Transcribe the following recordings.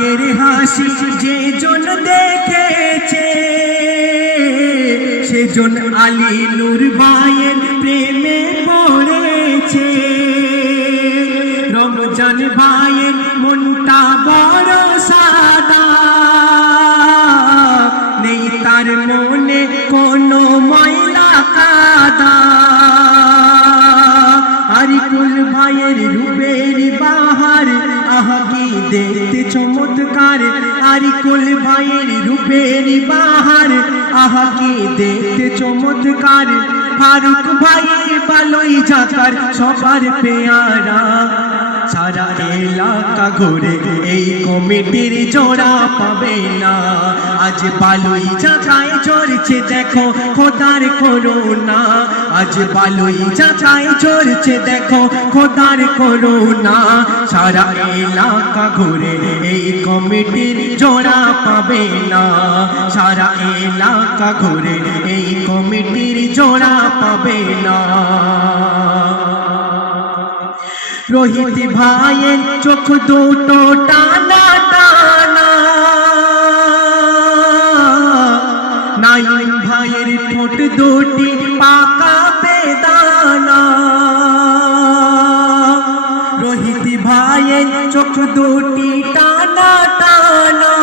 ভাইয়ের হাসি যে জন দেখেছে সেজন আলী নূর ভাইয়ের প্রেমে পড়েছে। রমজান ভাইয়ের মনটা বড় সাদা, নেই তার মনে কোনো ময়লা কাদা। আরিকুল ভাইয়ের রূপের বাহার আহা কি দেখতে চমৎকার। আরিকুল ভাইয়ের রূপের বাহার আহা কি দেখতে চমৎকার। ফারুক ভাইয়ের বালুই ঝাঁকার সবার পেয়ারা। সারা এলাকা ঘুরে এই কমিটির জোড়া পাবে না। আজ বালুই ঝাঁকায় ঝরছে দেখো খোদার করুণা। আজ বালুই ঝাঁকায় ঝরছে দেখো খোদার করুণা। সারা এলাকা ঘুরে এই কমিটির জোড়া পাবে না। সারা এলাকা ঘুরে এই কমিটির জোড়া পাবে না। রোহিত ভাইয়ের চোখ দুটো টানা টানা, নাইম ভাইয়ের ঠোঁট দুটি পাকা বেদানা। রোহিত ভাইয়ের চোখ দুটি টানা টানা,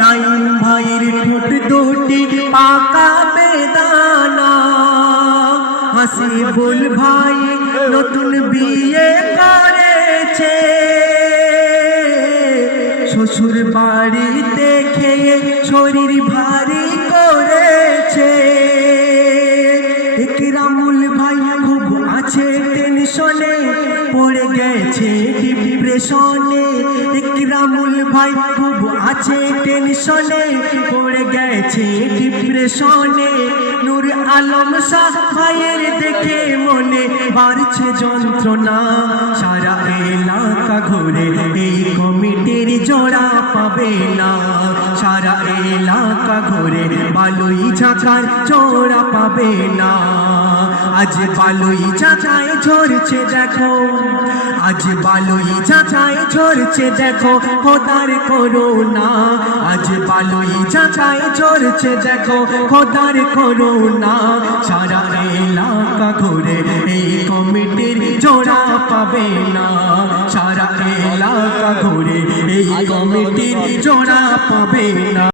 নাইম ভাইয়ের ঠোঁট দুটি পাকা বেদানা। হাসিবুল ভাই নতুন বিয়ে করেছে, শ্বশুর বাড়িতে খেয়ে শরীর ভারী করেছে। ইকরামুল ভাই খুব আছে টেনশনে, পড়ে গেছে ডিপ্রেশনে। ইকরামুল ভাই খুব আছে টেনশনে, পড়ে গেছে ডিপ্রেশনে। নূর আলম শাহ ভাইয়ের দেখে মনে বাড়ছে যন্ত্রণা। সারা এলাকা ঘুরে এই কমিটির জোড়া পাবে না। সারা এলাকা ঘুরে বালুই ঝাঁকার জোড়া পাবে না। আজ বালুই ঝাঁকায় ঝরছে দেখো, আজ বালুই ঝাঁকায় ঝরছে দেখো খোদার করুণা। আজ বালুই ঝাঁকায় ঝরছে দেখো খোদার করুণা। সারা এলাকা ঘুরে এই কমিটির জোড়া পাবে না। সারা এলাকা ঘুরে এই কমিটির জোড়া পাবে না।